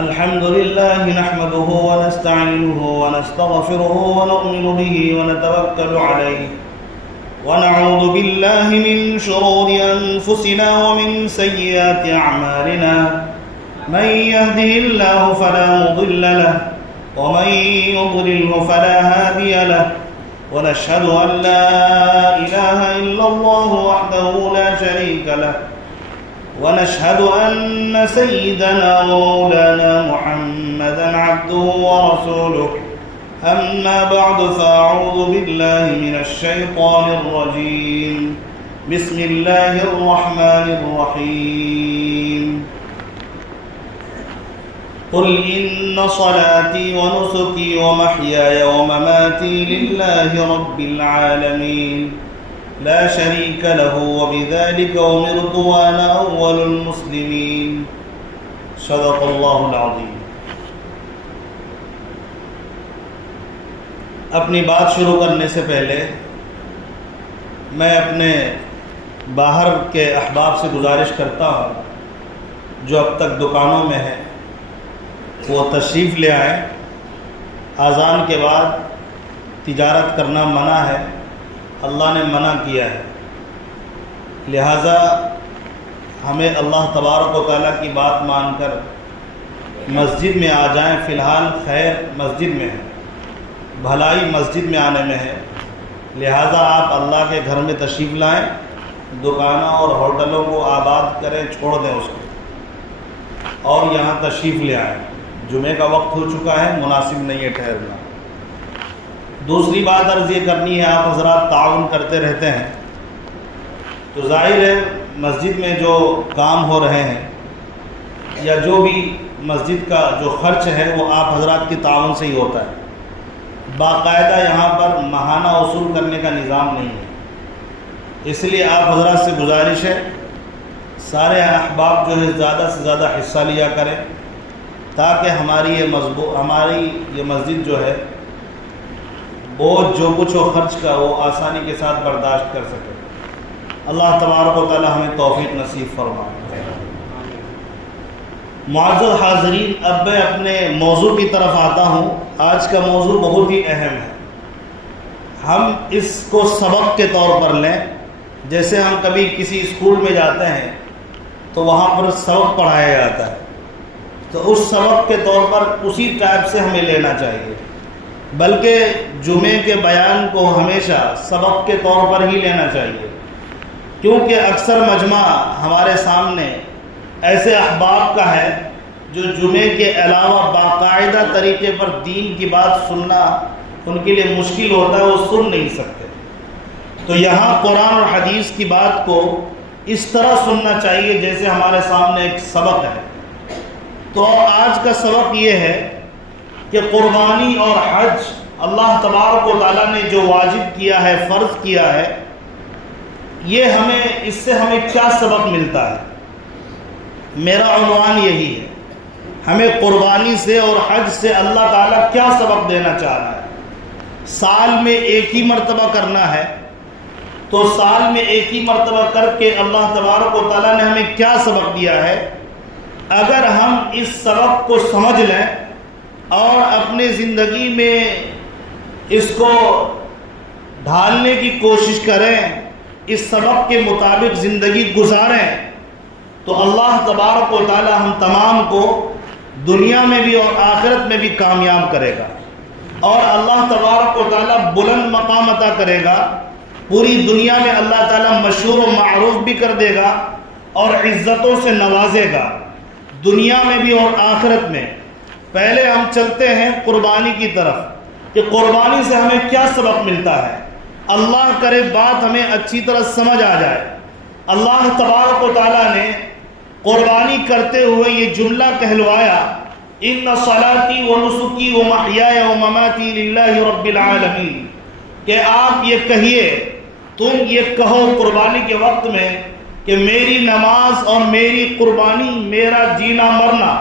الحمد لله نحمده ونستعينه ونستغفره ونؤمن به ونتوكل عليه ونعوذ بالله من شرور أنفسنا ومن سيئات أعمالنا من يهده الله فلا مضل له ومن يضلله فلا هادي له ونشهد أن لا إله إلا الله وحده لا شريك له ونشهد أن سيدنا ومولانا محمدا عبده ورسوله أما بعد فأعوذ بالله من الشيطان الرجيم بسم الله الرحمن الرحيم قل إن صلاتي ونسكي ومحياي ومماتي لله رب العالمين لا شريك له وبذلك أمرت وأنا أول المسلمين صدق الله العظيم۔ اپنی بات شروع کرنے سے پہلے میں اپنے باہر کے احباب سے گزارش کرتا ہوں جو اب تک دکانوں میں ہیں وہ تشریف لے آئیں۔ اذان کے بعد تجارت کرنا منع ہے، اللہ نے منع کیا ہے، لہٰذا ہمیں اللہ تبارک و تعالیٰ کی بات مان کر مسجد میں آ جائیں۔ فی الحال خیر مسجد میں ہے، بھلائی مسجد میں آنے میں ہے، لہٰذا آپ اللہ کے گھر میں تشریف لائیں، دکانوں اور ہوٹلوں کو آباد کریں، چھوڑ دیں اس کو اور یہاں تشریف لے آئیں۔ جمعے کا وقت ہو چکا ہے، مناسب نہیں ہے ٹھہرنا۔ دوسری بات عرض یہ کرنی ہے، آپ حضرات تعاون کرتے رہتے ہیں تو ظاہر ہے مسجد میں جو کام ہو رہے ہیں یا جو بھی مسجد کا جو خرچ ہے وہ آپ حضرات کی تعاون سے ہی ہوتا ہے۔ باقاعدہ یہاں پر ماہانہ وصول کرنے کا نظام نہیں ہے، اس لیے آپ حضرات سے گزارش ہے سارے احباب جو ہے زیادہ سے زیادہ حصہ لیا کریں تاکہ ہماری یہ مسجد جو ہے بوجھ جو کچھ ہو خرچ کا وہ آسانی کے ساتھ برداشت کر سکے۔ اللہ تبارک و تعالی ہمیں توفیق نصیب فرمائے۔ معزز حاضرین، اب میں اپنے موضوع کی طرف آتا ہوں۔ آج کا موضوع بہت ہی اہم ہے، ہم اس کو سبق کے طور پر لیں۔ جیسے ہم کبھی کسی اسکول میں جاتے ہیں تو وہاں پر سبق پڑھایا جاتا ہے، تو اس سبق کے طور پر اسی ٹائپ سے ہمیں لینا چاہیے، بلکہ جمعے کے بیان کو ہمیشہ سبق کے طور پر ہی لینا چاہیے، کیونکہ اکثر مجمع ہمارے سامنے ایسے احباب کا ہے جو جمعے کے علاوہ باقاعدہ طریقے پر دین کی بات سننا ان کے لیے مشکل ہوتا ہے، وہ سن نہیں سکتے۔ تو یہاں قرآن اور حدیث کی بات کو اس طرح سننا چاہیے جیسے ہمارے سامنے ایک سبق ہے۔ تو آج کا سبق یہ ہے کہ قربانی اور حج اللہ تبارک و تعالیٰ نے جو واجب کیا ہے، فرض کیا ہے، یہ اس سے ہمیں کیا سبق ملتا ہے۔ میرا عنوان یہی ہے، ہمیں قربانی سے اور حج سے اللہ تعالیٰ کیا سبق دینا چاہ رہا ہے۔ سال میں ایک ہی مرتبہ کرنا ہے تو سال میں ایک ہی مرتبہ کر کے اللہ تبارک و تعالیٰ نے ہمیں کیا سبق دیا ہے۔ اگر ہم اس سبق کو سمجھ لیں اور اپنے زندگی میں اس کو ڈھالنے کی کوشش کریں، اس سبق کے مطابق زندگی گزاریں، تو اللہ تبارک و تعالی ہم تمام کو دنیا میں بھی اور آخرت میں بھی کامیاب کرے گا، اور اللہ تبارک و تعالی بلند مقام عطا کرے گا۔ پوری دنیا میں اللہ تعالی مشہور و معروف بھی کر دے گا اور عزتوں سے نوازے گا، دنیا میں بھی اور آخرت میں۔ پہلے ہم چلتے ہیں قربانی کی طرف کہ قربانی سے ہمیں کیا سبق ملتا ہے۔ اللہ کرے بات ہمیں اچھی طرح سمجھ آ جائے۔ اللہ تبارک و تعالیٰ نے قربانی کرتے ہوئے یہ جملہ کہلوایا، ان صلاتی و نسکی و محیای و مماتی للہ رب العالمین، کہ آپ یہ کہیے، تم یہ کہو قربانی کے وقت میں کہ میری نماز اور میری قربانی، میرا جینا مرنا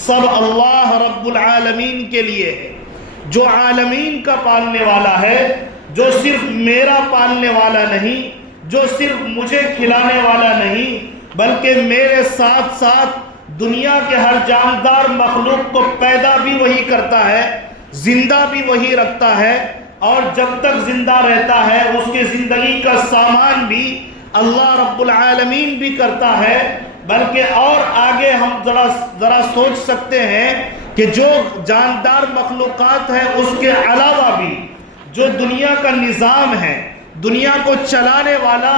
سب اللہ رب العالمین کے لیے ہے، جو عالمین کا پالنے والا ہے، جو صرف میرا پالنے والا نہیں، جو صرف مجھے کھلانے والا نہیں، بلکہ میرے ساتھ ساتھ دنیا کے ہر جاندار مخلوق کو پیدا بھی وہی کرتا ہے، زندہ بھی وہی رکھتا ہے، اور جب تک زندہ رہتا ہے اس کی زندگی کا سامان بھی اللہ رب العالمین بھی کرتا ہے۔ بلکہ اور آگے ہم ذرا سوچ سکتے ہیں کہ جو جاندار مخلوقات ہیں اس کے علاوہ بھی جو دنیا کا نظام ہے، دنیا کو چلانے والا،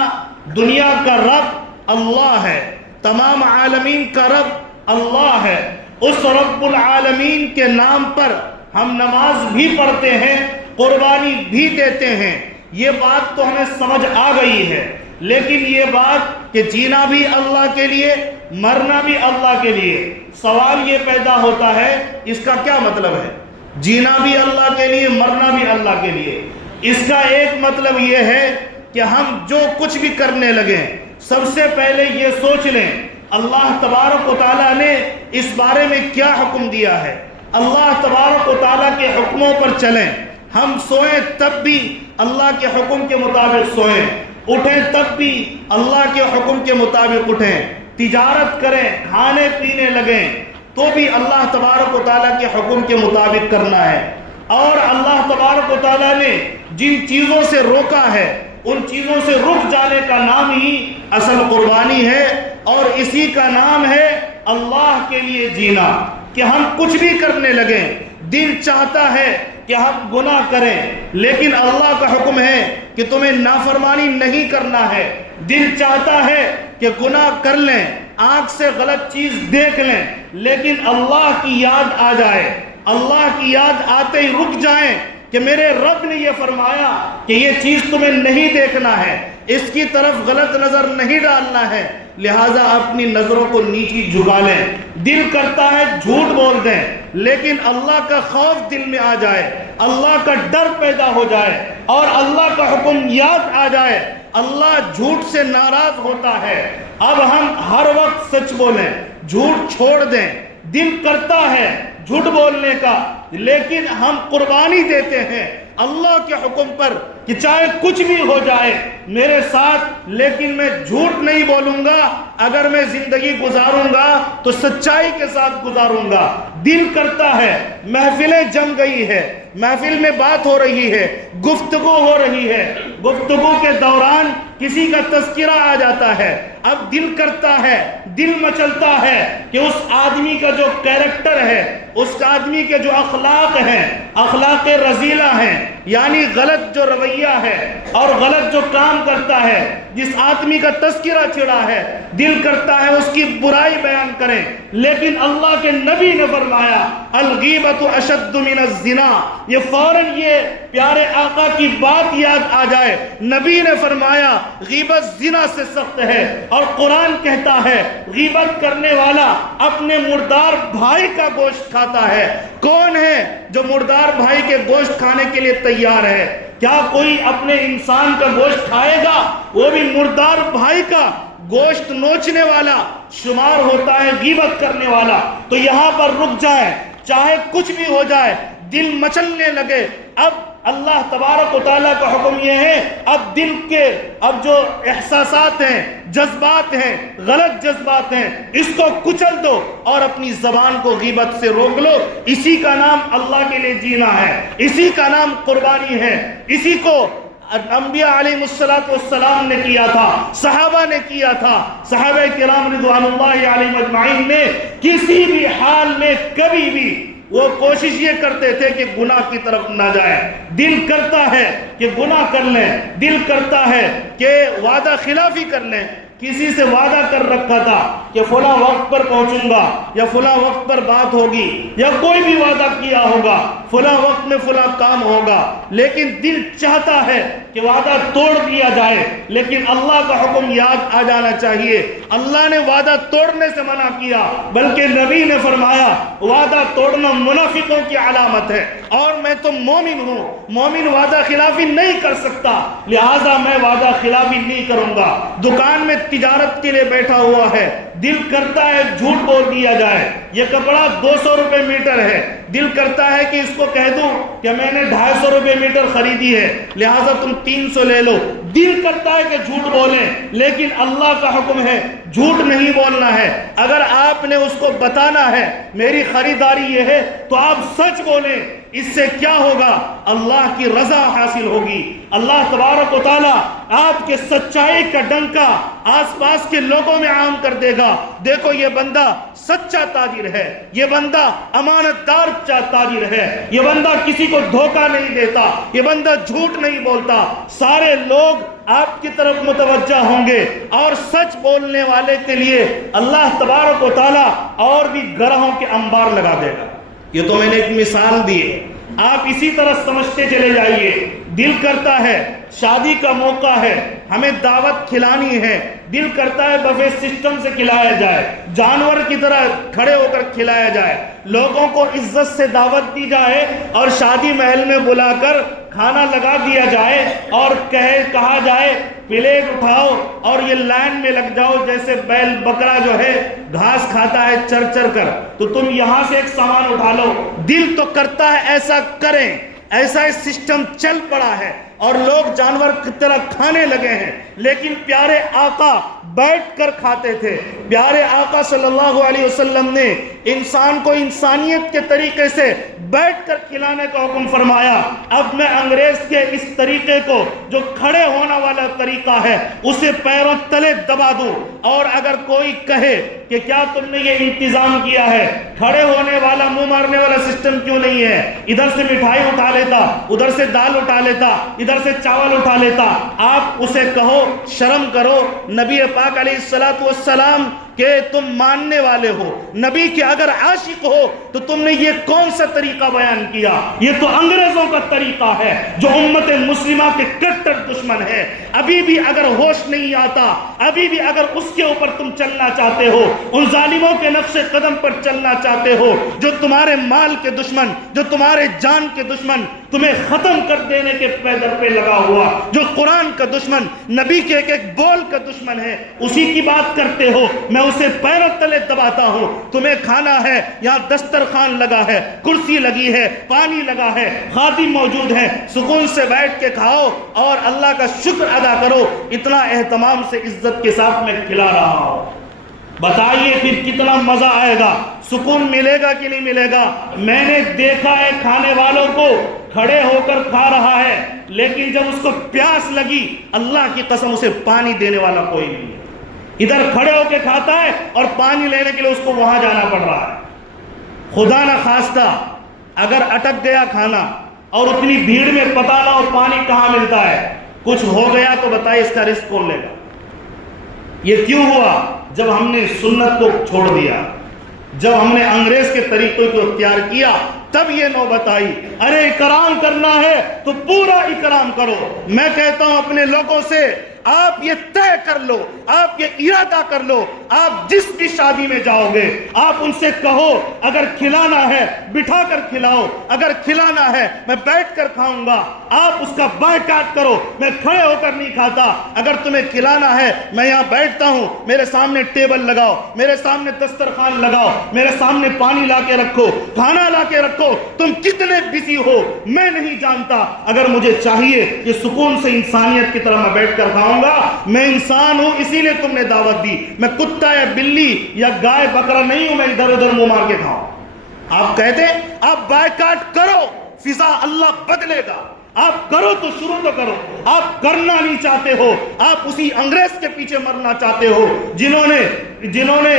دنیا کا رب اللہ ہے، تمام عالمین کا رب اللہ ہے۔ اس رب العالمین کے نام پر ہم نماز بھی پڑھتے ہیں، قربانی بھی دیتے ہیں۔ یہ بات تو ہمیں سمجھ آ گئی ہے، لیکن یہ بات کہ جینا بھی اللہ کے لیے، مرنا بھی اللہ کے لیے، سوال یہ پیدا ہوتا ہے اس کا کیا مطلب ہے؟ جینا بھی اللہ کے لیے، مرنا بھی اللہ کے لیے۔ اس کا ایک مطلب یہ ہے کہ ہم جو کچھ بھی کرنے لگیں سب سے پہلے یہ سوچ لیں اللہ تبارک و تعالیٰ نے اس بارے میں کیا حکم دیا ہے۔ اللہ تبارک و تعالیٰ کے حکموں پر چلیں۔ ہم سوئیں تب بھی اللہ کے حکم کے مطابق سوئیں، اٹھیں تب بھی اللہ کے حکم کے مطابق اٹھیں، تجارت کریں، کھانے پینے لگیں تو بھی اللہ تبارک و تعالیٰ کے حکم کے مطابق کرنا ہے۔ اور اللہ تبارک و تعالیٰ نے جن چیزوں سے روکا ہے ان چیزوں سے رک جانے کا نام ہی اصل قربانی ہے، اور اسی کا نام ہے اللہ کے لیے جینا۔ کہ ہم کچھ بھی کرنے لگیں، دل چاہتا ہے کہ ہم گناہ کریں لیکن اللہ کا حکم ہے کہ تمہیں نافرمانی نہیں کرنا ہے، دل چاہتا ہے کہ گناہ کر لیں، آنکھ سے غلط چیز دیکھ لیں، لیکن اللہ کی یاد آ جائے، اللہ کی یاد آتے ہی رک جائیں کہ میرے رب نے یہ فرمایا کہ یہ چیز تمہیں نہیں دیکھنا ہے، اس کی طرف غلط نظر نہیں ڈالنا ہے، لہٰذا اپنی نظروں کو نیچی جھکا لیں۔ دل کرتا ہے جھوٹ بول دیں لیکن اللہ کا خوف دل میں آ جائے، اللہ کا ڈر پیدا ہو جائے اور اللہ کا حکم یاد آ جائے، اللہ جھوٹ سے ناراض ہوتا ہے۔ اب ہم ہر وقت سچ بولیں، جھوٹ چھوڑ دیں۔ دل کرتا ہے جھوٹ بولنے کا لیکن ہم قربانی دیتے ہیں اللہ کے حکم پر کہ چاہے کچھ بھی ہو جائے میرے ساتھ، لیکن میں جھوٹ نہیں بولوں گا، اگر میں زندگی گزاروں گا تو سچائی کے ساتھ گزاروں گا۔ دل کرتا ہے، محفلیں جم گئی ہے، محفل میں بات ہو رہی ہے، گفتگو ہو رہی ہے، گفتگو کے دوران کسی کا تذکرہ آ جاتا ہے، اب دل کرتا ہے، دل مچلتا ہے کہ اس آدمی کا جو کیریکٹر ہے، اس آدمی کے جو اخلاق ہیں، اخلاق رذیلہ ہیں، یعنی غلط جو رویہ ہے اور غلط جو کام کرتا ہے، جس آدمی کا تذکرہ چھڑا ہے، دل کرتا ہے اس کی برائی بیان کریں، لیکن اللہ کے نبی نے فرمایا الغیبۃ اشد من الزنا، یہ فوراً یہ پیارے آقا کی بات یاد آ جائے، نبی نے فرمایا غیبت زنا سے سخت ہے، اور قرآن کہتا ہے غیبت کرنے والا اپنے مردار بھائی کا گوشت کھاتا ہے۔ کون ہے جو مردار بھائی کے گوشت کھانے کے لیے تیار ہے؟ کیا کوئی اپنے انسان کا گوشت کھائے گا؟ وہ بھی مردار بھائی کا گوشت نوچنے والا شمار ہوتا ہے، غیبت کرنے والا۔ تو یہاں پر رک جائے، چاہے کچھ بھی ہو جائے، دل مچلنے لگے، اب اللہ تبارک و تعالیٰ کا حکم یہ ہے اب دل کے اب جو احساسات ہیں، جذبات ہیں، غلط جذبات ہیں، اس کو کچل دو اور اپنی زبان کو غیبت سے روک لو۔ اسی کا نام اللہ کے لیے جینا ہے، اسی کا نام قربانی ہے، اسی کو انبیاء علیہ السلام نے کیا تھا، صحابہ نے کیا تھا، صحابہ کرام رضوان اللہ علیہم اجمعین نے کسی بھی حال میں کبھی بھی وہ کوشش یہ کرتے تھے کہ گناہ کی طرف نہ جائیں۔ دل کرتا ہے کہ گناہ کر لیں، دل کرتا ہے کہ وعدہ خلافی کر لیں، کسی سے وعدہ کر رکھا تھا کہ فلاں وقت پر پہنچوں گا یا فلاں وقت پر بات ہوگی، یا کوئی بھی وعدہ کیا ہوگا فلاں وقت میں فلاں کام ہوگا، لیکن دل چاہتا ہے کہ وعدہ توڑ دیا جائے، لیکن اللہ کا حکم یاد آ جانا چاہیے۔ اللہ نے وعدہ توڑنے سے منع کیا، بلکہ نبی نے فرمایا وعدہ توڑنا منافقوں کی علامت ہے، اور میں تو مومن ہوں، مومن وعدہ خلافی نہیں کر سکتا، لہٰذا میں وعدہ خلافی نہیں کروں گا۔ دکان میں تجارت کے لیے بیٹھا ہوا ہے، دل کرتا ہے جھوٹ بول دیا جائے، یہ کپڑا 200 روپے میٹر ہے، دل کرتا ہے کہ اس کو کہہ دوں کہ میں نے 250 روپے میٹر خریدی ہے لہٰذا تم 300 لے لو، دل کرتا ہے کہ جھوٹ بولیں، لیکن اللہ کا حکم ہے جھوٹ نہیں بولنا ہے۔ اگر آپ نے اس کو بتانا ہے میری خریداری یہ ہے تو آپ سچ بولیں، اس سے کیا ہوگا؟ اللہ کی رضا حاصل ہوگی، اللہ تبارک و تعالیٰ آپ کے سچائی کا ڈنکا آس پاس کے لوگوں میں عام کر دے گا، دیکھو یہ بندہ سچا تاجر ہے، یہ بندہ امانت دار تاجر ہے، یہ بندہ کسی کو دھوکہ نہیں دیتا، یہ بندہ جھوٹ نہیں بولتا، سارے لوگ آپ کی طرف متوجہ ہوں گے، اور سچ بولنے والے کے لیے اللہ تبارک و تعالیٰ اور بھی گرہوں کے انبار لگا دے گا۔ یہ تو میں نے ایک مثال دی ہے، آپ اسی طرح سمجھتے چلے جائیے۔ دل کرتا ہے شادی کا موقع ہے، ہمیں دعوت کھلانی ہے، دل کرتا ہے بفے سسٹم سے کھلایا جائے، جانور کی طرح کھڑے ہو کر کھلایا جائے، لوگوں کو عزت سے دعوت دی جائے اور شادی محل میں بلا کر کھانا لگا دیا جائے اور کہا جائے پلیٹ اٹھاؤ اور یہ لائن میں لگ جاؤ، جیسے بیل بکرا جو ہے گھاس کھاتا ہے چر چر کر، تو تم یہاں سے ایک سامان اٹھا لو۔ دل تو کرتا ہے ایسا کریں، ایسا سسٹم چل پڑا ہے اور لوگ جانور کی طرح کھانے لگے ہیں، لیکن پیارے آقا بیٹھ کر کھاتے تھے۔ پیارے آقا صلی اللہ علیہ وسلم نے انسان کو انسانیت کے طریقے سے بیٹھ کر کھلانے کا حکم فرمایا۔ اب میں انگریز کے اس طریقے کو جو کھڑے ہونے والا طریقہ ہے اسے پیروں تلے دبا دوں، اور اگر کوئی کہے کہ کیا تم نے یہ انتظام کیا ہے، کھڑے ہونے والا منہ مارنے والا سسٹم کیوں نہیں ہے؟ ادھر سے مٹھائی اٹھا لیتا، ادھر سے دال اٹھا لیتا، ادھر سے چاول اٹھا لیتا۔ آپ اسے کہو شرم کرو، نبی پاک علیہ السلام کہ تم ماننے والے ہو، نبی کے اگر عاشق ہو تو تم نے یہ کون سا طریقہ بیان کیا؟ یہ تو انگریزوں کا طریقہ ہے جو امت مسلمہ کے کٹر دشمن ہے۔ ابھی بھی اگر ہوش نہیں آتا، ابھی بھی اگر اس کے اوپر تم چلنا چاہتے ہو، ان ظالموں کے نقش قدم پر چلنا چاہتے ہو جو تمہارے مال کے دشمن، جو تمہارے جان کے دشمن، تمہیں ختم کر دینے کے پیدر پہ لگا ہوا، جو قرآن کا دشمن، نبی کے ایک ایک بول کا دشمن ہے، اسی کی بات کرتے ہو، میں اسے پیروں تلے دباتا ہوں۔ تمہیں کھانا ہے، یہاں دسترخوان لگا ہے، کرسی لگی ہے، پانی لگا ہے، خادم موجود ہے، سکون سے بیٹھ کے کھاؤ اور اللہ کا شکر ادا کرو، اتنا اہتمام سے عزت کے ساتھ میں کھلا رہا ہوں۔ بتائیے پھر کتنا مزہ آئے گا، سکون ملے گا کہ نہیں ملے گا؟ میں نے دیکھا ہے کھانے والوں کو کھڑے ہو کر کھا رہا ہے، لیکن جب اس کو پیاس لگی اللہ کی قسم اسے پانی دینے والا کوئی نہیں ہے۔ ادھر کھڑے ہو کے کھاتا ہے اور پانی لینے کے لیے اس کو وہاں جانا پڑ رہا ہے۔ خدا نہ خواستہ اگر اٹک گیا کھانا اور اتنی بھیڑ میں پتہ نہ ہو پانی کہاں ملتا ہے، کچھ ہو گیا تو بتائیے اس کا رزق کون لے گا؟ یہ کیوں ہوا؟ جب ہم نے سنت کو چھوڑ دیا، جب ہم نے انگریز کے طریقوں کو اختیار کیا، تب یہ نوبت آئی۔ ارے اکرام کرنا ہے تو پورا اکرام کرو۔ میں کہتا ہوں اپنے لوگوں سے، آپ یہ طے کر لو، آپ یہ ارادہ کر لو، آپ جس بھی شادی میں جاؤ گے آپ ان سے کہو اگر کھلانا ہے بٹھا کر کھلاؤ، اگر کھلانا ہے میں بیٹھ کر کھاؤں گا، آپ اس کا بائیکاٹ کرو، میں کھڑے ہو کر نہیں کھاتا۔ اگر تمہیں کھلانا ہے میں یہاں بیٹھتا ہوں، میرے سامنے ٹیبل لگاؤ، میرے سامنے دسترخوان لگاؤ، میرے سامنے پانی لا کے رکھو، کھانا لا کے رکھو۔ تم کتنے بزی ہو میں نہیں جانتا، اگر مجھے چاہیے کہ سکون سے انسانیت کی طرح میں بیٹھ کر کھاؤں گا، میں انسان ہوں اسی لیے تم نے دعوت دی، میں کتا یا بلی یا گائے بکرا نہیں ہوں میں ادھر ادھر منہ مار کے کھاؤں۔ آپ کہتے ہیں آپ بائیکاٹ کرو، فضا اللہ بدلے گا، آپ کرو تو شروع تو کرو۔ آپ کرنا نہیں چاہتے ہو، آپ اسی انگریز کے پیچھے مرنا چاہتے ہو جنہوں نے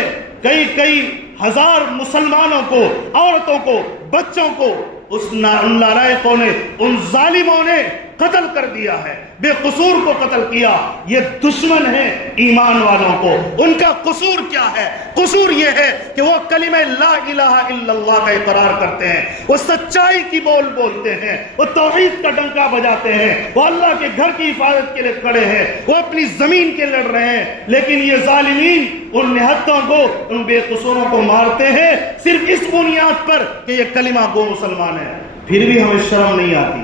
کئی ہزار مسلمانوں کو، عورتوں کو، بچوں کو ان نالائقوں نے، ان ظالموں نے قتل کر دیا ہے، بے قصور کو قتل کیا۔ یہ دشمن ہیں ایمان والوں کو۔ ان کا قصور کیا ہے؟ قصور یہ ہے کہ وہ کلمہ لا الہ الا اللہ کا اقرار کرتے ہیں، وہ سچائی کی بول بولتے ہیں، وہ توحید کا ڈنکا بجاتے ہیں، وہ اللہ کے گھر کی حفاظت کے لیے کھڑے ہیں، وہ اپنی زمین کے لڑ رہے ہیں، لیکن یہ ظالمین ان نہتوں کو، ان بے قصوروں کو مارتے ہیں صرف اس بنیاد پر کہ یہ کلمہ گو مسلمان ہے۔ پھر بھی ہمیں شرم نہیں آتی،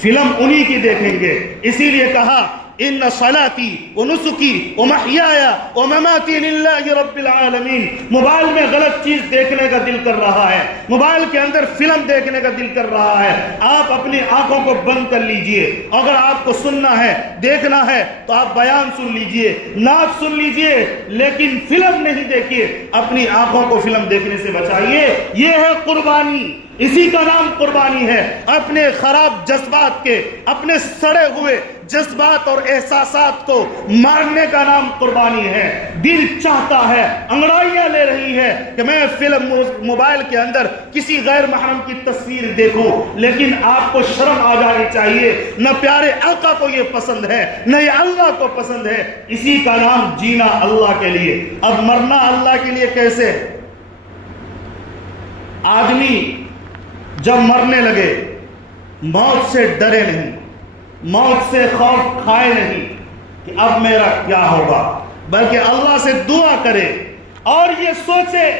فلم انہی کی دیکھیں گے۔ اسی لیے کہا ان صلاتی ونسکی ومحیایا ومماتی للہ رب العالمین. موبائل میں غلط چیز دیکھنے کا دل کر رہا ہے, موبائل کے اندر فلم دیکھنے کا دل کر رہا ہے, آپ اپنی آنکھوں کو بند کر لیجئے. اگر آپ کو سننا ہے, دیکھنا ہے تو آپ بیان سن لیجئے, نعت سن لیجئے, لیکن فلم نہیں دیکھیے. اپنی آنکھوں کو فلم دیکھنے سے بچائیے. یہ ہے قربانی, اسی کا نام قربانی ہے. اپنے خراب جذبات کے, اپنے سڑے ہوئے جذبات اور احساسات کو مارنے کا نام قربانی ہے. دل چاہتا ہے, انگڑائیاں لے رہی ہے کہ میں فلم موبائل کے اندر کسی غیر محرم کی تصویر دیکھوں, لیکن آپ کو شرم آ جانی چاہیے. نہ پیارے آقا کو یہ پسند ہے, نہ یہ اللہ کو پسند ہے. اسی کا نام جینا اللہ کے لیے. اب مرنا اللہ کے لیے کیسے؟ آدمی جب مرنے لگے موت سے ڈرے نہیں, موت سے خوف کھائے نہیں کہ اب میرا کیا ہوگا, بلکہ اللہ سے دعا کرے اور یہ سوچے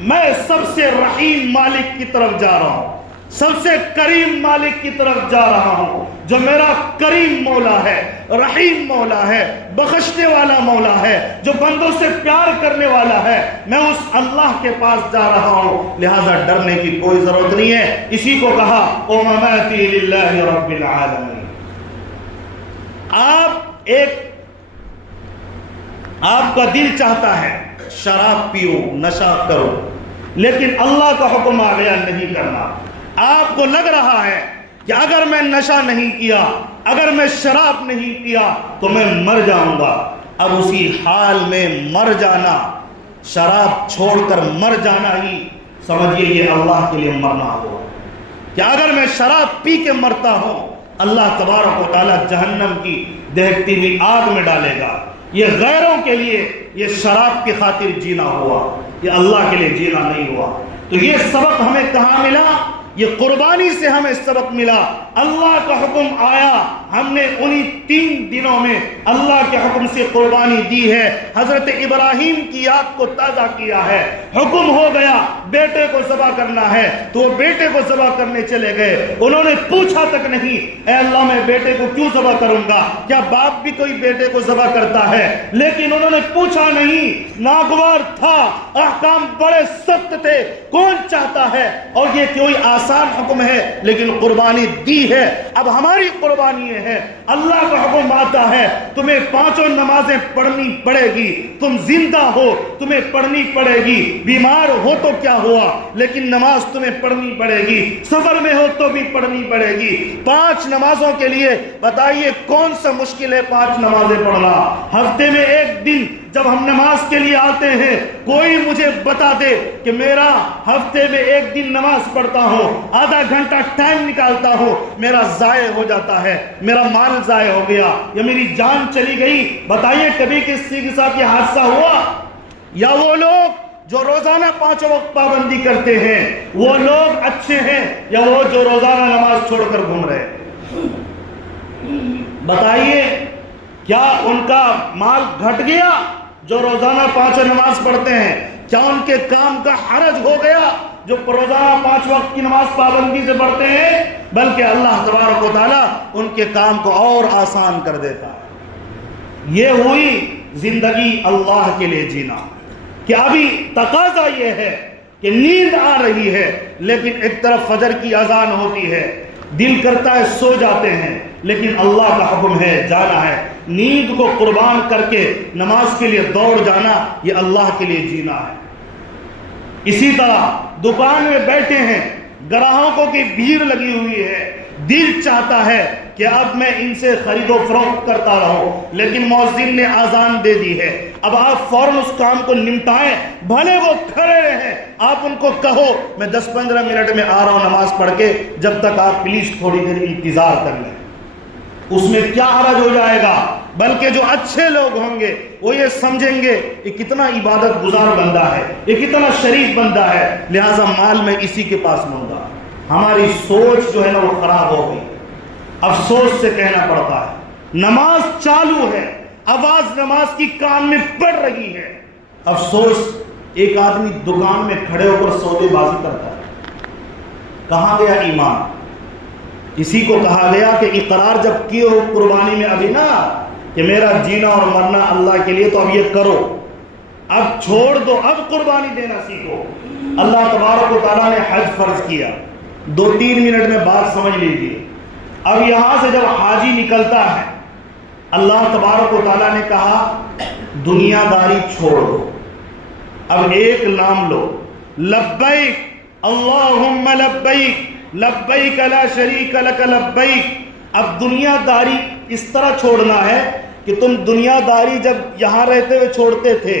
میں سب سے رحیم مالک کی طرف جا رہا ہوں, سب سے کریم مالک کی طرف جا رہا ہوں, جو میرا کریم مولا ہے, رحیم مولا ہے, بخشنے والا مولا ہے, جو بندوں سے پیار کرنے والا ہے. میں اس اللہ کے پاس جا رہا ہوں, لہذا ڈرنے کی کوئی ضرورت نہیں ہے. اسی کو کہا وَمَمَاتِي لِلَّهِ رَبِّ الْعَالَمِينَ. آپ کا دل چاہتا ہے شراب پیو, نشہ کرو, لیکن اللہ کا حکم آ گیا نہیں کرنا. آپ کو لگ رہا ہے کہ اگر میں نشہ نہیں کیا, اگر میں شراب نہیں پیا تو میں مر جاؤں گا. اب اسی حال میں مر جانا, شراب چھوڑ کر مر جانا ہی سمجھیے یہ اللہ کے لیے مرنا ہوا. کہ اگر میں شراب پی کے مرتا ہوں, اللہ تبارک و تعالی جہنم کی دہکتی ہوئی آگ میں ڈالے گا. یہ غیروں کے لیے, یہ شراب کی خاطر جینا ہوا, یہ اللہ کے لیے جینا نہیں ہوا. تو یہ سبق ہمیں کہاں ملا؟ یہ قربانی سے ہمیں سبق ملا. اللہ کا حکم آیا, ہم نے انہی 3 دنوں میں اللہ کے حکم سے قربانی دی ہے. حضرت ابراہیم کی یاد کو تازہ کیا ہے. حکم ہو گیا بیٹے کو ذبح کرنا ہے تو وہ بیٹے کو ذبح کرنے چلے گئے. انہوں نے پوچھا تک نہیں اے اللہ میں بیٹے کو کیوں ذبح کروں گا, کیا باپ بھی کوئی بیٹے کو ذبح کرتا ہے؟ لیکن انہوں نے پوچھا نہیں. ناگوار تھا, احکام بڑے سخت تھے, کون چاہتا ہے, اور یہ کوئی آسان حکم ہے, لیکن قربانی دی ہے. اب ہماری قربانی ہے, اللہ کا حکم آتا ہے تمہیں 5 نمازیں پڑھنی پڑے گی. تم زندہ ہو تمہیں پڑھنی پڑے گی, بیمار ہو تو کیا ہوا لیکن نماز تمہیں پڑھنی پڑے گی, سفر میں ہو تو بھی پڑھنی پڑے گی. 5 نمازوں کے لیے بتائیے کون سا مشکل ہے 5 نمازیں پڑھنا؟ ہفتے میں 1 دن جب ہم نماز کے لیے آتے ہیں, کوئی مجھے بتا دے کہ میرا ہفتے میں 1 دن نماز پڑھتا ہوں, آدھا گھنٹہ ٹائم نکالتا ہوں, میرا ضائع ہو جاتا ہے, میرا مال ضائع ہو گیا یا میری جان چلی گئی. بتائیے کبھی کسی کے ساتھ یہ حادثہ ہوا؟ یا وہ لوگ جو روزانہ 5 وقت پابندی کرتے ہیں وہ لوگ اچھے ہیں, یا وہ جو روزانہ نماز چھوڑ کر گھوم رہے ہیں؟ بتائیے کیا ان کا مال گھٹ گیا جو روزانہ 5 نماز پڑھتے ہیں؟ کیا ان کے کام کا حرج ہو گیا جو روزانہ 5 وقت کی نماز پابندی سے پڑھتے ہیں؟ بلکہ اللہ تبارک و تعالیٰ ان کے کام کو اور آسان کر دیتا ہے. یہ ہوئی زندگی اللہ کے لیے جینا. کہ ابھی تقاضا یہ ہے کہ نیند آ رہی ہے, لیکن ایک طرف فجر کی اذان ہوتی ہے, دل کرتا ہے سو جاتے ہیں, لیکن اللہ کا حکم ہے جانا ہے. نیند کو قربان کر کے نماز کے لیے دوڑ جانا, یہ اللہ کے لیے جینا ہے. اسی طرح دکان میں بیٹھے ہیں, گراہکوں کی بھیڑ لگی ہوئی ہے, دل چاہتا ہے کہ اب میں ان سے خرید و فروخت کرتا رہوں, لیکن مؤذن نے اذان دے دی ہے. اب آپ فوراً اس کام کو نمٹائیں, بھلے وہ کھڑے رہیں, آپ ان کو کہو میں 10-15 منٹ میں آ رہا ہوں نماز پڑھ کے, جب تک آپ پلیز تھوڑی دیر انتظار کر لیں. اس میں کیا حرج ہو جائے گا؟ بلکہ جو اچھے لوگ ہوں گے وہ یہ سمجھیں گے یہ کتنا عبادت گزار بندہ ہے, یہ کتنا شریف بندہ ہے, لہٰذا مال میں اسی کے پاس مانگا. ہماری سوچ جو ہے نا وہ خراب ہو گئی. افسوس سے کہنا پڑتا ہے, نماز چالو ہے, آواز نماز کی کان میں پڑ رہی ہے. افسوس ایک آدمی دکان میں کھڑے ہو کر سودے بازی کرتا ہے. کہاں گیا ایمان؟ اسی کو کہا گیا کہ اقرار جب کیے ہو قربانی میں ابھی نا کہ میرا جینا اور مرنا اللہ کے لیے، تو اب یہ کرو، اب چھوڑ دو، اب قربانی دینا سیکھو۔ اللہ تبارک و تعالیٰ نے حج فرض کیا، 2-3 منٹ میں بات سمجھ لیجیے۔ اب یہاں سے جب حاجی نکلتا ہے، اللہ تبارک و تعالیٰ نے کہا دنیا داری چھوڑ دو، اب ایک نام لو، لبیک اللہم لبیک لبیک لا شریک لک لبیک۔ اب دنیا داری اس طرح چھوڑنا ہے کہ تم دنیا داری جب یہاں رہتے ہوئے چھوڑتے تھے،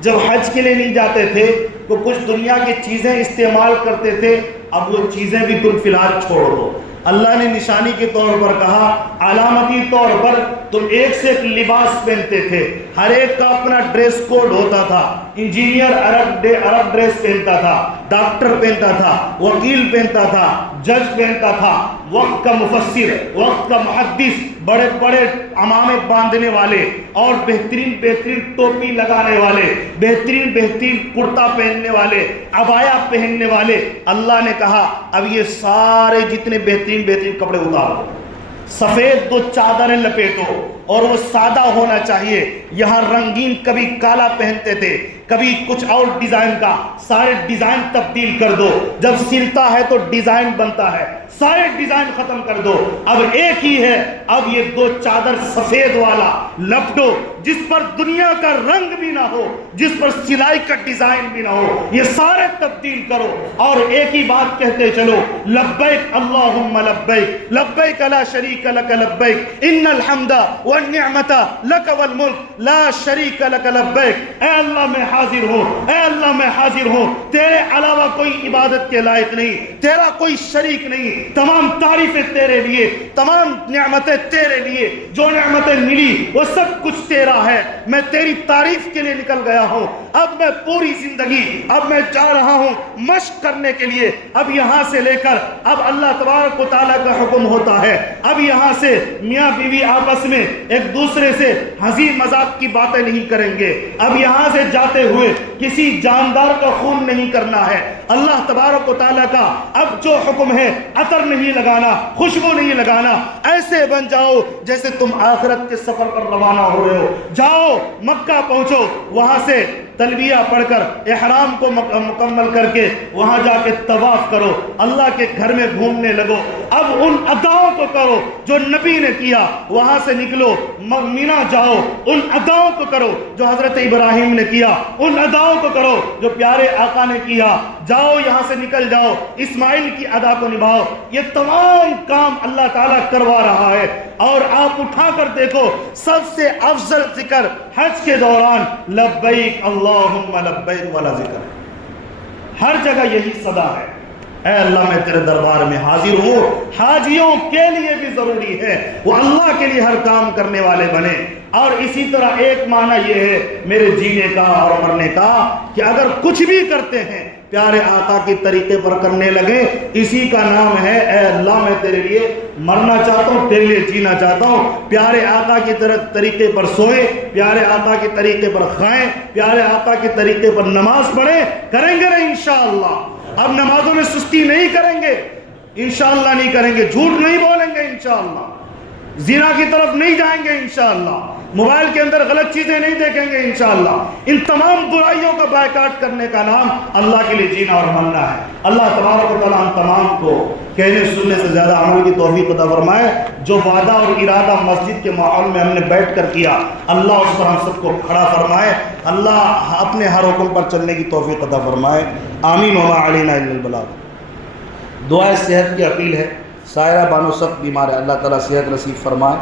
جب حج کے لیے نہیں جاتے تھے تو کچھ دنیا کی چیزیں استعمال کرتے تھے، اب وہ چیزیں بھی تم فی الحال چھوڑ دو۔ اللہ نے نشانی کے طور پر کہا، علامتی طور پر تم ایک سے ایک لباس پہنتے تھے، ہر ایک کا اپنا ڈریس کوڈ ہوتا تھا۔ انجینئر عرب ڈریس پہنتا تھا، ڈاکٹر پہنتا تھا، وکیل پہنتا تھا، جج پہنتا تھا، وقت کا مفسر، وقت کا محدث، بڑے بڑے عمامے باندھنے والے اور بہترین بہترین ٹوپی لگانے والے، بہترین بہترین کرتا پہننے والے، عبایا پہننے والے۔ اللہ نے کہا اب یہ سارے جتنے بہترین بہترین کپڑے اتارو، سفید 2 چادریں لپیٹو، اور وہ سادہ ہونا چاہیے۔ یہاں رنگین کبھی کالا پہنتے تھے، کبھی کچھ اور ڈیزائن کا، سارے ڈیزائن تبدیل کر دو۔ جب سلتا ہے تو ڈیزائن بنتا ہے، سارے ڈیزائن ختم کر دو، اب ایک ہی ہے۔ اب یہ 2 چادر سفید والا لپٹو، جس پر دنیا کا رنگ بھی نہ ہو، جس پر سلائی کا ڈیزائن بھی نہ ہو، یہ سارے تبدیل کرو اور ایک ہی بات کہتے چلو، لبیک اللہم لبیک لبیک لا شریک لک لبیک ان الحمد والنعمت لک والملک لا شریک لک لبیک۔ اے اللہ میں حاضر ہوں، اے اللہ میں حاضر ہوں، تیرے علاوہ کوئی عبادت کے لائق نہیں، تیرا کوئی شریک نہیں، تمام تعریفیں تیرے لیے، تمام نعمتیں تیرے لیے، جو نعمتیں ملی وہ سب کچھ تیرا ہے۔ میں تیری تعریف کے لیے نکل گیا ہوں، اب میں پوری زندگی اب میں جا رہا ہوں مشق کرنے کے لیے۔ اب یہاں سے لے کر اب اللہ تبارک و تعالیٰ کا حکم ہوتا ہے، اب یہاں سے میاں بیوی آپس میں ایک دوسرے سے ہنسی مذاق کی باتیں نہیں کریں گے، اب یہاں سے جاتے ہوئے کسی جاندار کا خون نہیں کرنا ہے۔ اللہ تبارک و تعالیٰ کا اب جو حکم ہے، عطر نہیں لگانا، خوشبو نہیں لگانا، ایسے بن جاؤ جیسے تم آخرت کے سفر پر روانہ ہو رہے ہو۔ جاؤ مکہ پہنچو، وہاں سے تلبیہ پڑھ کر احرام کو مکمل کر کے وہاں جا کے طواف کرو، اللہ کے گھر میں گھومنے لگو۔ اب ان اداؤں کو کرو جو نبی نے کیا، وہاں سے نکلو مینا جاؤ، ان اداؤں کو کرو جو حضرت ابراہیم نے کیا، ان اداؤں کو کرو جو پیارے آقا نے کیا۔ جاؤ یہاں سے نکل جاؤ، اسماعیل کی ادا کو نبھاؤ۔ یہ تمام کام اللہ تعالیٰ کروا رہا ہے، اور آپ اٹھا کر دیکھو سب سے افضل ذکر حج کے دوران لبیک اللہم لبیک والا ذکر ہے۔ ہر جگہ یہی صدا ہے، اے اللہ میں تیرے دربار میں حاضر ہوں۔ حاجیوں کے لیے بھی ضروری ہے وہ اللہ کے لیے ہر کام کرنے والے بنے۔ اور اسی طرح ایک معنی یہ ہے میرے جینے کا اور مرنے کا کہ اگر کچھ بھی کرتے ہیں پیارے آقا کے طریقے پر کرنے لگے، اسی کا نام ہے اے اللہ میں تیرے لیے مرنا چاہتا ہوں، تیرے لیے جینا چاہتا ہوں۔ پیارے آقا کی طریقے پر سوئیں، پیارے آقا کے طریقے پر کھائیں، پیارے آقا کے طریقے پر نماز پڑھیں۔ کریں گے نا انشاءاللہ؟ اب نمازوں میں سستی نہیں کریں گے، انشاءاللہ نہیں کریں گے، جھوٹ نہیں بولیں گے انشاءاللہ، زنا کی طرف نہیں جائیں گے انشاءاللہ، موبائل کے اندر غلط چیزیں نہیں دیکھیں گے انشاءاللہ۔ ان تمام برائیوں کا بائیکاٹ کرنے کا نام اللہ کے لیے جینا اور مرنا ہے۔ اللہ تبارک و تعالیٰ ہم تمام کو کہنے سننے سے زیادہ عمل کی توفیق عطا فرمائے۔ جو وعدہ اور ارادہ مسجد کے ماحول میں ہم نے بیٹھ کر کیا، اللہ اس پر ہم سب کو کھڑا فرمائے۔ اللہ اپنے ہر حکم پر چلنے کی توفیق عطا فرمائے۔ آمین وما علینا الا البلاغ۔ دعائے صحت کی اپیل ہے، سائرہ بانو سخت بیمار ہے، اللہ تعالیٰ صحت نصیب فرمائے۔